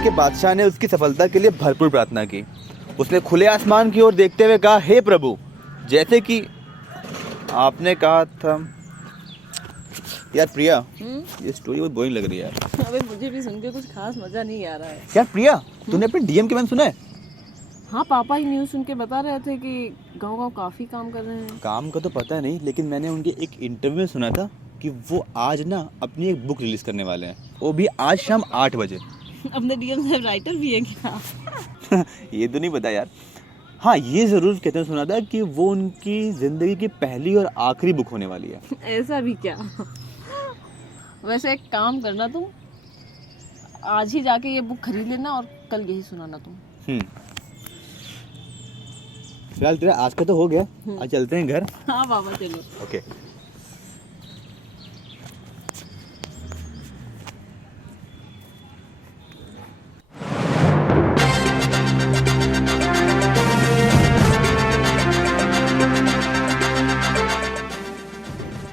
DM के बादशाह ने उसकी सफलता के लिए भरपूर प्रार्थना की। उसने खुले आसमान की ओर देखते हुए कहा, हे प्रभु, जैसे कि आपने कहा था। यार प्रिया, ये स्टोरी बहुत बोरिंग लग रही है यार। अबे मुझे भी सुन के कुछ खास मजा नहीं आ रहा है। यार प्रिया, तूने अपने डीएम के बारे में सुना है? हाँ, पापा ही न्यूज़ सुन के बता रहे थे कि गांव-गांव काफी काम कर रहे हैं। काम का तो पता नहीं, लेकिन मैंने उनके एक इंटरव्यू में सुना था कि वो आज ना अपनी एक बुक रिलीज करने वाले हैं, वो भी आज शाम 8 बजे। अपने डीएम साहब राइटर भी है क्या? ये तो नहीं पता यार। हाँ, ये ज़रूर कहते हैं, सुना था कि वो उनकी ज़िंदगी की पहली और आखिरी बुक होने वाली है। ऐसा भी क्या? वैसे एक काम करना, तुम आज ही जाके ये बुक खरीद लेना और कल यही सुनाना तुम। फिलहाल तेरा आज का तो हो गया, आज चलते हैं घर। हाँ बाबा, चलो। Okay.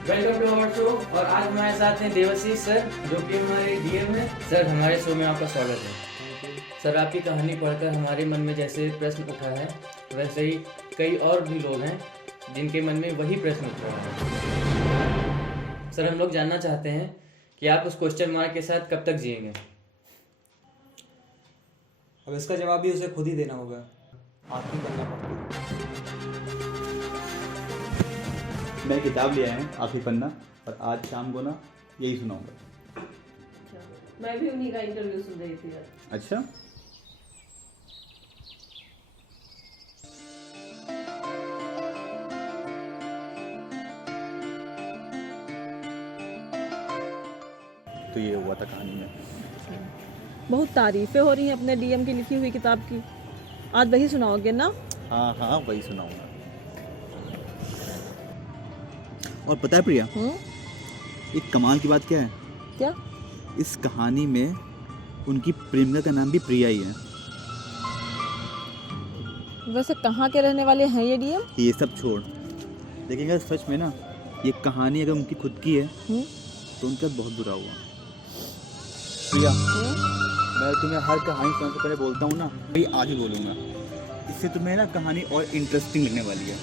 Welcome to our show. और आज हमारे साथ हैं देवाशीष सर, जो कि हमारे डीएम हैं। सर, हमारे शो में आपका स्वागत है। सर, आपकी कहानी पढ़कर हमारे मन में जैसे प्रश्न उठा है, वैसे ही कई और भी लोग हैं जिनके मन में वही प्रश्न उठ रहा है। सर, हम लोग जानना चाहते हैं कि आप उस क्वेश्चन मार्क के साथ कब तक जिएंगे? अब इसका जवाब भी उसे खुद ही देना होगा। आप ही करना पड़ेगा। मैं किताब ले आया हूँ, आखिरी पन्ना, और आज शाम को ना यही सुनाऊंगा। मैं भी उन्हीं का इंटरव्यू सुन रही थी। अच्छा, तो ये हुआ था कहानी में। बहुत तारीफें हो रही हैं अपने डीएम की लिखी हुई किताब की। आज वही सुनाओगे ना? हाँ हाँ, वही सुनाऊंगा। और पता है प्रिया, एक कमाल की बात क्या है? क्या? इस कहानी में उनकी प्रेमिका का नाम भी प्रिया ही है। वैसे कहाँ के रहने वाले हैं ये डीएम? ये सब छोड़, लेकिन अगर सच में ना ये कहानी अगर उनकी खुद की है तो उनका बहुत बुरा हुआ। प्रिया, मैं तुम्हें हर कहानी सुनाने से पहले बोलता हूँ ना, भाई आज ही बोलूँगा, इससे तुम्हें ना कहानी और इंटरेस्टिंग लगने वाली है।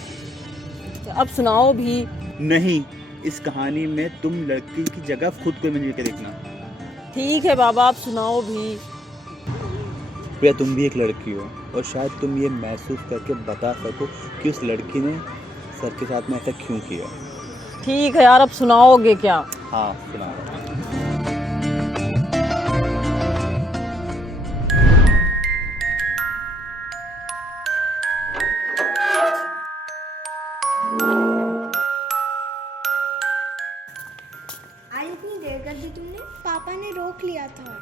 अब सुनाओ भी। नहीं, इस कहानी में तुम लड़की की जगह खुद को इमेजिन करके देखना। ठीक है बाबा, आप सुनाओ भी। प्रिया, तुम भी एक लड़की हो और शायद तुम ये महसूस करके बता सको कि उस लड़की ने सर के साथ में ऐसा क्यों किया। ठीक है यार, अब सुनाओगे क्या? हाँ, सुना रहा हूँ। आज इतनी देर कर दी तुमने? पापा ने रोक लिया था।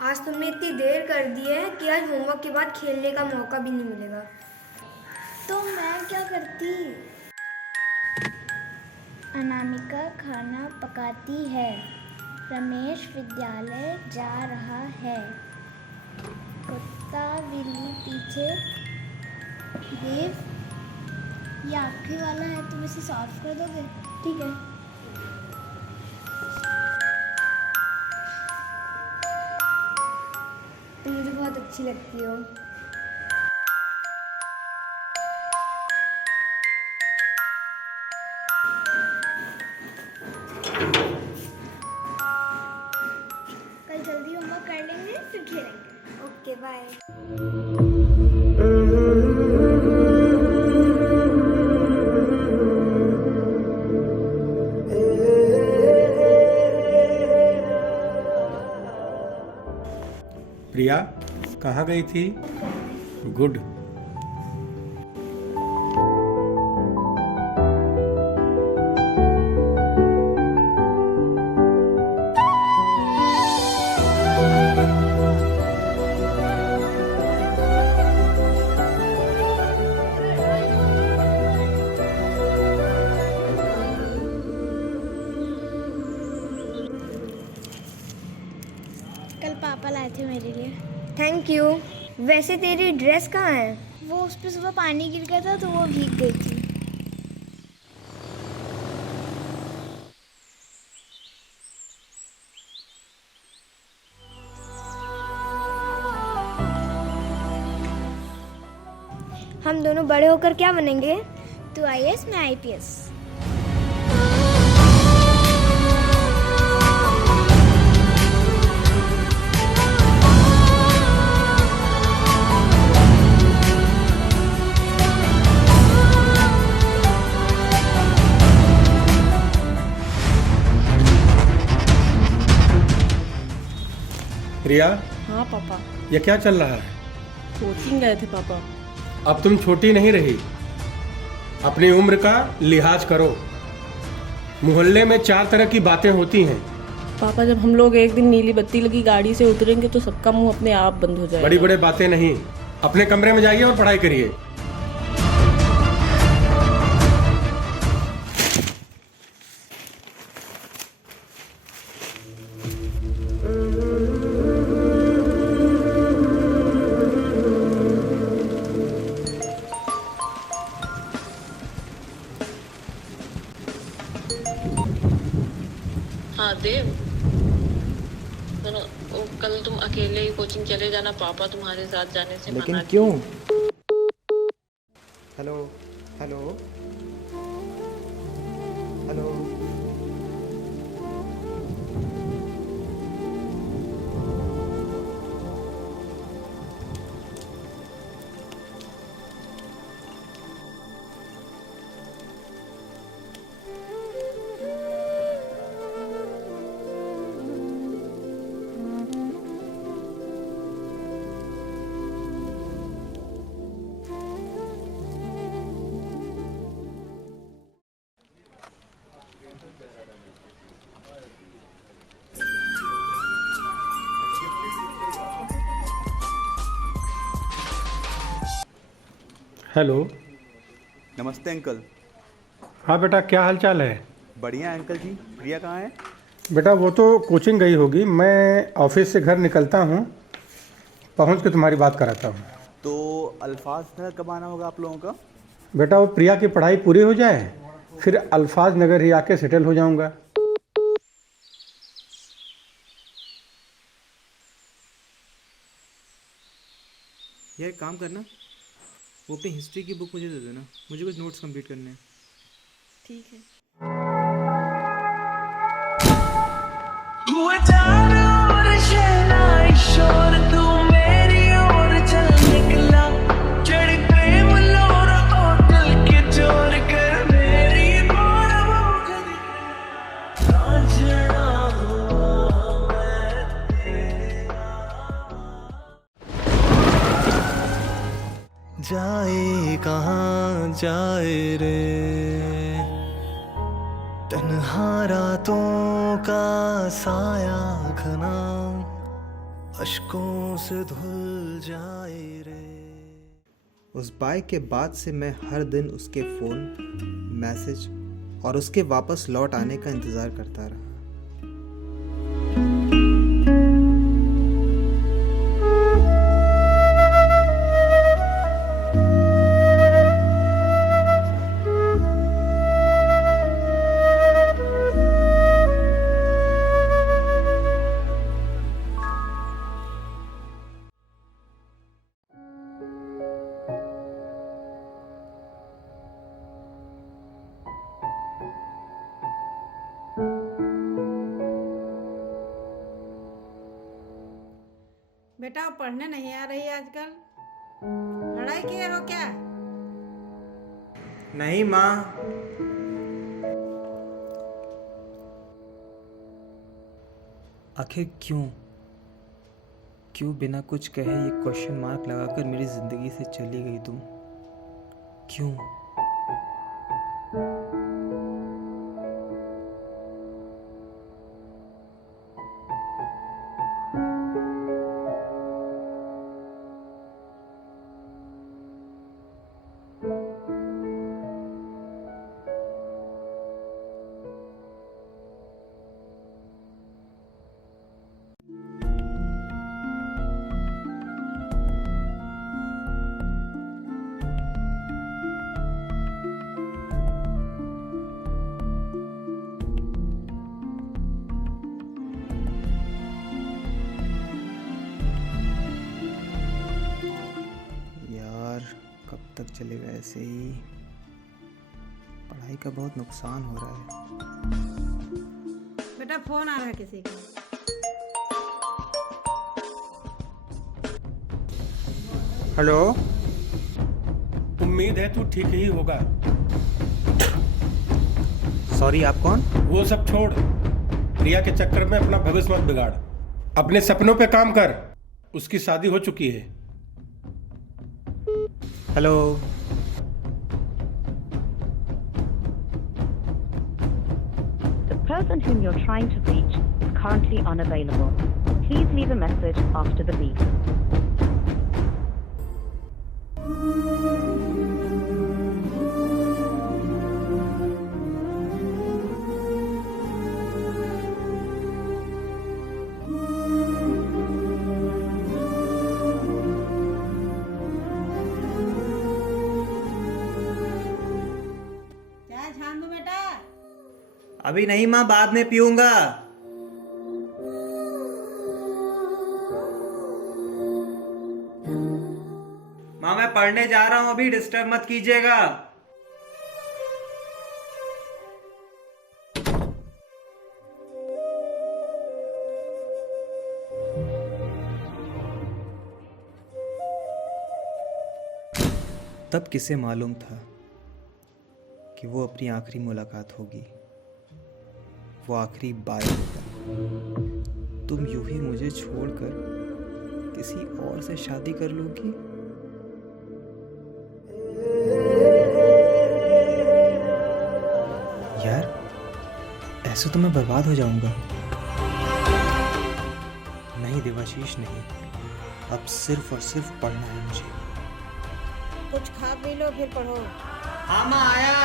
आज तुमने इतनी देर कर दी है कि आज होमवर्क के बाद खेलने का मौका भी नहीं मिलेगा। तो मैं क्या करती? अनामिका खाना पकाती है। रमेश विद्यालय जा रहा है। कुत्ता बिल्ली पीछे। देव, ये आखिरी वाला है, तुम इसे सॉल्व कर दोगे? ठीक है। तुम मुझे बहुत अच्छी लगती हो। कल जल्दी होमवर्क कर लेंगे, फिर खेलेंगे। Okay, bye. प्रिया कहाँ गई थी? गुड। Thank you. वैसे तेरी ड्रेस कहाँ है? वो उस पर सुबह पानी गिर गया था तो वो भीग गई थी। हम दोनों बड़े होकर क्या बनेंगे? तू IAS, मैं IPS। प्रिया, हाँ पापा, ये क्या चल रहा है? कोचिंग गए थे पापा। अब तुम छोटी नहीं रही, अपनी उम्र का लिहाज करो। मोहल्ले में 4 तरह की बातें होती हैं। पापा जब हम लोग एक दिन नीली बत्ती लगी गाड़ी से उतरेंगे तो सबका मुंह अपने आप बंद हो जाएगा। बड़ी बड़ी बातें नहीं, अपने कमरे में जाइए और पढ़ाई करिए। हाँ देव, सुनो, कल तुम अकेले ही कोचिंग चले जाना, पापा तुम्हारे साथ जाने से लेकिन मना क्यों? Hello hello hello. हेलो। नमस्ते अंकल। हाँ बेटा, क्या हाल चाल है? बढ़िया अंकल जी। प्रिया कहाँ है? बेटा वो तो कोचिंग गई होगी, मैं ऑफिस से घर निकलता हूँ, पहुँच के तुम्हारी बात कराता हूँ। तो अल्फाज नगर कब आना होगा आप लोगों का? बेटा वो प्रिया की पढ़ाई पूरी हो जाए, फिर अल्फाज नगर ही आके सेटल हो जाऊँगा। यार काम करना, वो अपनी हिस्ट्री की बुक मुझे दे देना, मुझे कुछ नोट्स कंप्लीट करने हैं। ठीक है। जाए कहाँ जाए रे, तन्हा रातों का साया घना, अश्कों से धुल जाए रे। उस बाइक के बाद से मैं हर दिन उसके फ़ोन, मैसेज और उसके वापस लौट आने का इंतज़ार करता रहा। बेटा वो पढ़ने नहीं आ रही आजकल, लड़ाई किए हो क्या? नहीं माँ। आखिर क्यों क्यों बिना कुछ कहे ये क्वेश्चन मार्क लगाकर मेरी ज़िंदगी से चली गई तुम? क्यों? कब तक चलेगा ऐसे ही? पढ़ाई का बहुत नुकसान हो रहा है। बेटा फोन आ रहा है किसी का। हेलो, उम्मीद है तू ठीक ही होगा। सॉरी, आप कौन? वो सब छोड़, प्रिया के चक्कर में अपना भविष्य मत बिगाड़। अपने सपनों पे काम कर, उसकी शादी हो चुकी है। Hello, The person whom you're trying to reach is currently unavailable. Please leave a message after the beep. चाय छान दो बेटा। अभी नहीं माँ, बाद में पीऊंगा। माँ मैं पढ़ने जा रहा हूँ, अभी डिस्टर्ब मत कीजिएगा। तब किसे मालूम था कि वो अपनी आखिरी मुलाकात होगी, वो आखिरी बार होगा। तुम यूं ही मुझे छोड़कर किसी और से शादी कर लोगी? यार, ऐसे तो मैं बर्बाद हो जाऊंगा। नहीं देवाशीष, नहीं। अब सिर्फ और सिर्फ पढ़ना है मुझे। कुछ खा पी लो फिर पढ़ो। हाँ माँ, आया।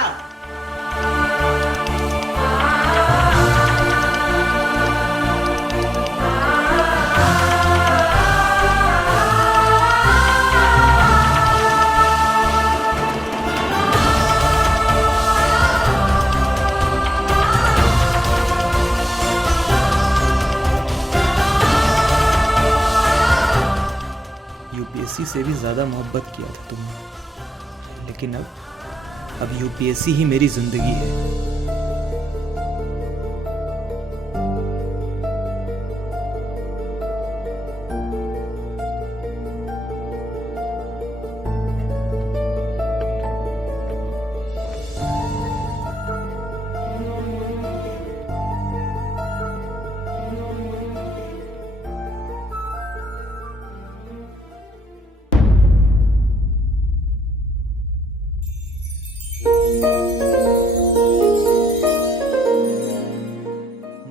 यूपीएससी से भी ज़्यादा मोहब्बत किया था तुमने, लेकिन अब यूपीएससी ही मेरी जिंदगी है।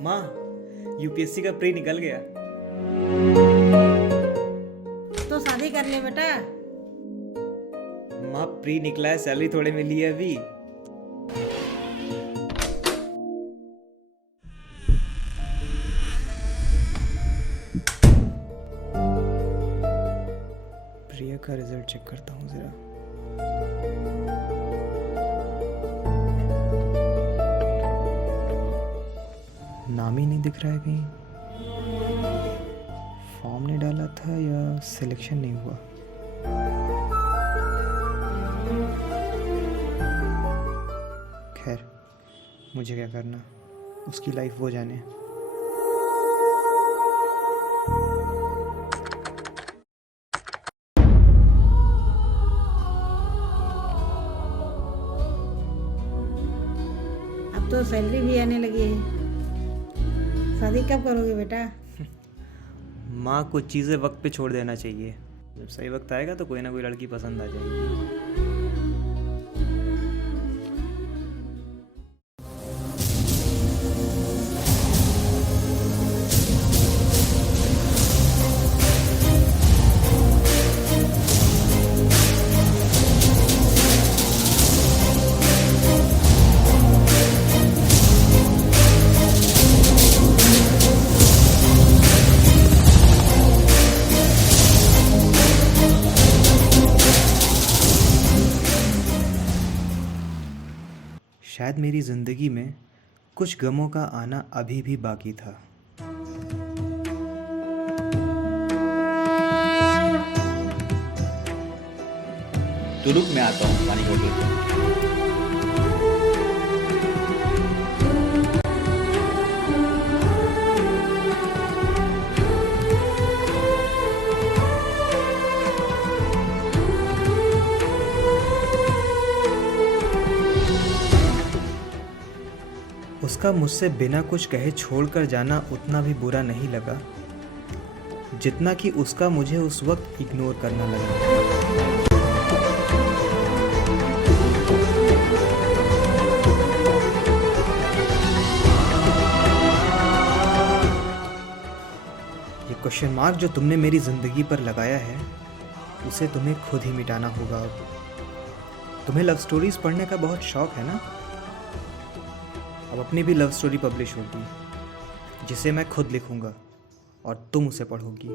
माँ, यूपीएससी का प्री निकल गया। तो शादी कर ले बेटा। माँ, प्री निकला है, सैलरी थोड़े मिली है अभी। प्रिया का रिजल्ट चेक करता हूँ जरा। नाम ही नहीं दिख रहा है कहीं। फॉर्म नहीं डाला था या सिलेक्शन नहीं हुआ? खैर, मुझे क्या करना, उसकी लाइफ वो जाने। अब तो सैलरी भी आने लगी है। शादी कब करोगे बेटा? माँ, कुछ चीज़ें वक्त पे छोड़ देना चाहिए। जब सही वक्त आएगा तो कोई ना कोई लड़की पसंद आ जाएगी। शायद मेरी ज़िंदगी में कुछ गमों का आना अभी भी बाकी था। तू रुक, मैं आता हूँ पानी का बोतल। उसका मुझसे बिना कुछ कहे छोड़कर जाना उतना भी बुरा नहीं लगा जितना कि उसका मुझे उस वक्त इग्नोर करना लगा। ये क्वेश्चन मार्क जो तुमने मेरी जिंदगी पर लगाया है उसे तुम्हें खुद ही मिटाना होगा। अब तुम्हें लव स्टोरीज पढ़ने का बहुत शौक है ना? अब अपनी भी लव स्टोरी पब्लिश होगी जिसे मैं खुद लिखूंगा और तुम उसे पढ़ोगी।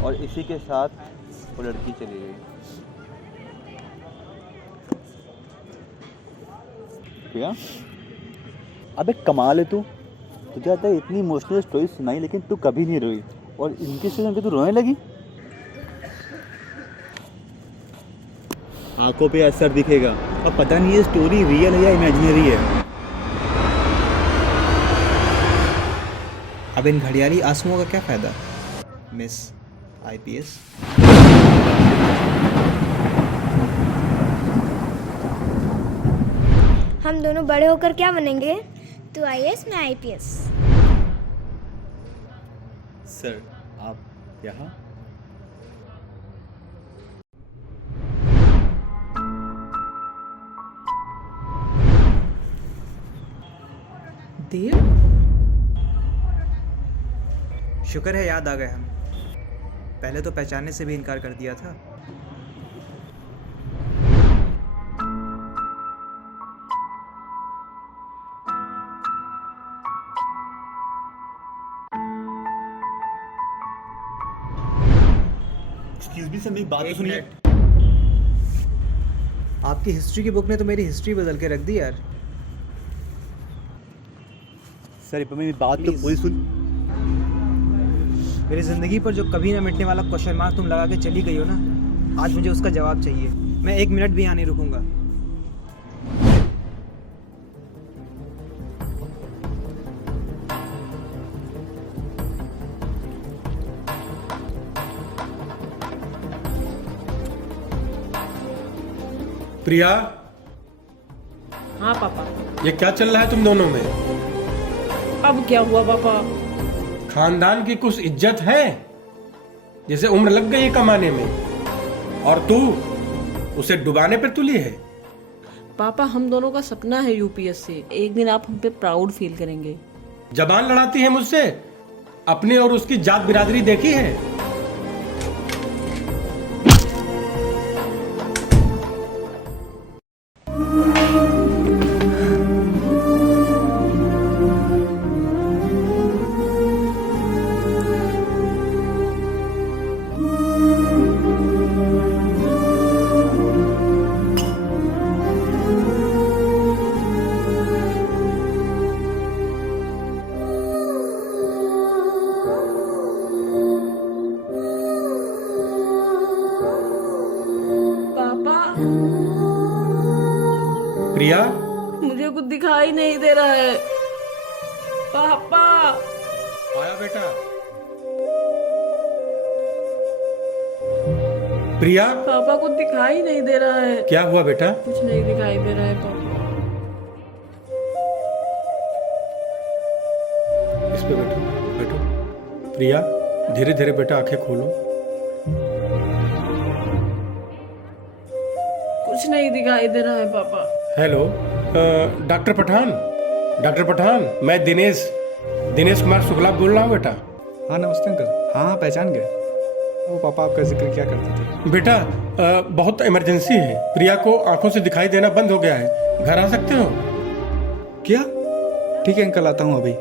और इसी के साथ वो लड़की चली गई। क्या? अबे कमाल है तू, तुझे आता है इतनी इमोशनल स्टोरी सुनाई लेकिन तू कभी नहीं रोई, और इनकी स्टोरी सुन के तू रोने लगी। आंखों पे असर दिखेगा और पता नहीं ये स्टोरी रियल है या इमेजिनरी है। अब इन घड़ियाली आंसुओं का क्या फ़ायदा मिस आईपीएस? हम दोनों बड़े होकर क्या बनेंगे? तू आईएएस, मैं आईपीएस। सर आप यहाँ? देव, शुक्र है याद आ गए हम, पहले तो पहचानने से भी इनकार कर दिया था। एक्सक्यूज मी सर, मेरी बात तो सुनिए। आपकी हिस्ट्री की बुक ने तो मेरी हिस्ट्री बदल के रख दी यार। सर पर मेरी बात तो पूरी सुन। मेरी ज़िंदगी पर जो कभी ना मिटने वाला क्वेश्चन मार्क तुम लगा के चली गई हो ना, आज मुझे उसका जवाब चाहिए। मैं 1 मिनट भी यहाँ नहीं रुकूंगा। प्रिया, हाँ पापा। ये क्या चल रहा है तुम दोनों में? अब क्या हुआ पापा? खानदान की कुछ इज्जत है? जैसे उम्र लग गई है कमाने में, और तू उसे डुबाने पर तुली है। पापा हम दोनों का सपना है यूपीएस से, एक दिन आप हम पे प्राउड फील करेंगे। जबान लड़ाती है मुझसे? अपनी और उसकी जात बिरादरी देखी है? प्रिया, मुझे कुछ दिखाई नहीं दे रहा है पापा। आया बेटा। प्रिया, पापा कुछ दिखाई नहीं दे रहा है। क्या हुआ बेटा? कुछ नहीं दिखाई दे रहा है पापा। इस पे बैठो, बैठो। प्रिया, धीरे धीरे बेटा आंखें खोलो। कुछ नहीं दिखाई दे रहा है पापा। Hello, doctor Pathan, doctor Pathan, मैं दिनेश कुमार शुक्ला बोल रहा हूँ बेटा। हाँ नमस्ते अंकल। हाँ पहचान गए। वो पापा आपका जिक्र क्या करते थे? बेटा बहुत इमरजेंसी है, प्रिया को आंखों से दिखाई देना बंद हो गया है, घर आ सकते हो? क्या? ठीक है अंकल, आता हूँ अभी।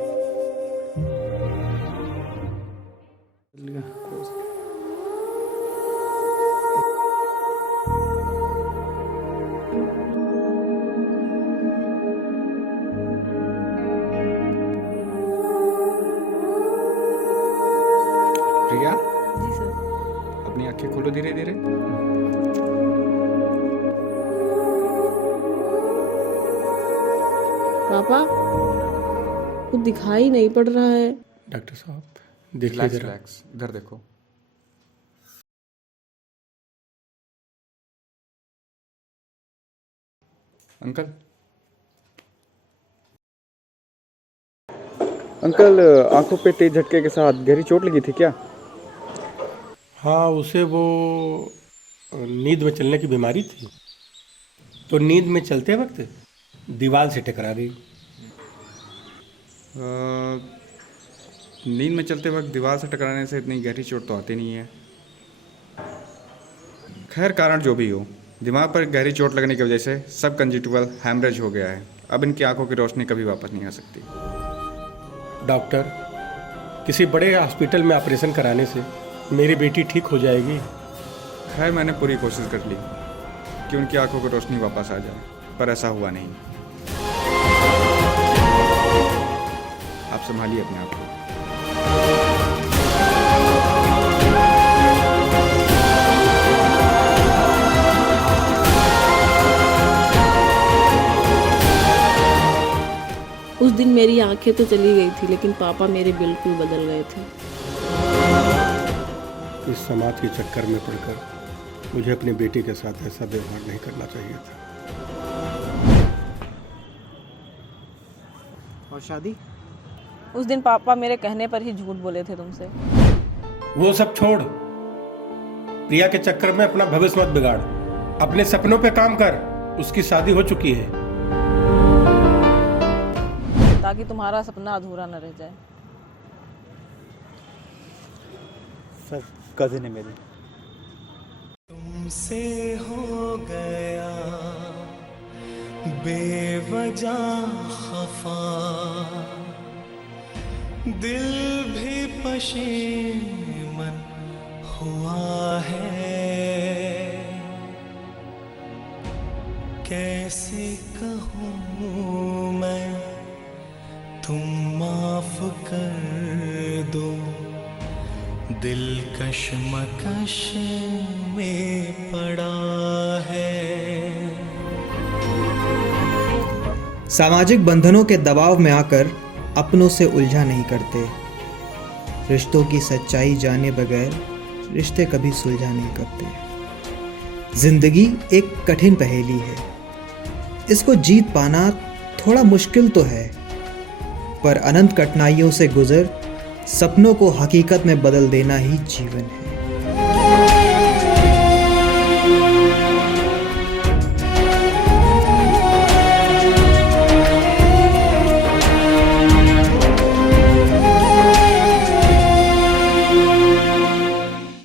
प्रिया, जी सर। अपनी आंखें खोलो धीरे धीरे। पापा कुछ दिखाई नहीं पड़ रहा है। डॉक्टर साहब देखिए रिलैक्स जरा। रिलैक्स, इधर देखो। अंकल अंकल, आंखों पे तेज झटके के साथ गहरी चोट लगी थी क्या? हाँ, उसे वो नींद में चलने की बीमारी थी, तो नींद में चलते वक्त दीवार से टकरा गई। नींद में चलते वक्त दीवार से टकराने से इतनी गहरी चोट तो आती नहीं है। खैर, कारण जो भी हो, दिमाग पर गहरी चोट लगने की वजह से सब कंजक्टिवल हैमरेज हो गया है। अब इनकी आंखों की रोशनी कभी वापस नहीं आ सकती। डॉक्टर, किसी बड़े हॉस्पिटल में ऑपरेशन कराने से मेरी बेटी ठीक हो जाएगी? खैर, मैंने पूरी कोशिश कर ली कि उनकी आंखों की रोशनी वापस आ जाए, पर ऐसा हुआ नहीं। आप संभालिए अपने आप को। उस दिन मेरी आंखें तो चली गई थी, लेकिन पापा मेरे बिल्कुल बदल गए थे। इस समाज के चक्कर में पड़कर मुझे अपनी बेटी के साथ ऐसा व्यवहार नहीं करना चाहिए था। और शादी? उस दिन पापा मेरे कहने पर ही झूठ बोले थे तुमसे। वो सब छोड़, प्रिया के चक्कर में अपना भविष्य मत बिगाड़। अपने सपनों पे काम कर, उसकी शादी हो चुकी है। ताकि तुम्हारा सपना अधूरा न रह जाए। सर, कजिन है मेरी। तुमसे हो गया बेवजह खफा, दिल भी पशेमन हुआ है। कैसे कहूँ मैं, तुम माफ कर दो, दिल कशमकश में पड़ा है। सामाजिक बंधनों के दबाव में आकर अपनों से उलझा नहीं करते। रिश्तों की सच्चाई जाने बगैर रिश्ते कभी सुलझा नहीं करते। जिंदगी एक कठिन पहेली है, इसको जीत पाना थोड़ा मुश्किल तो है, पर अनंत कठिनाइयों से गुजर सपनों को हकीकत में बदल देना ही जीवन है।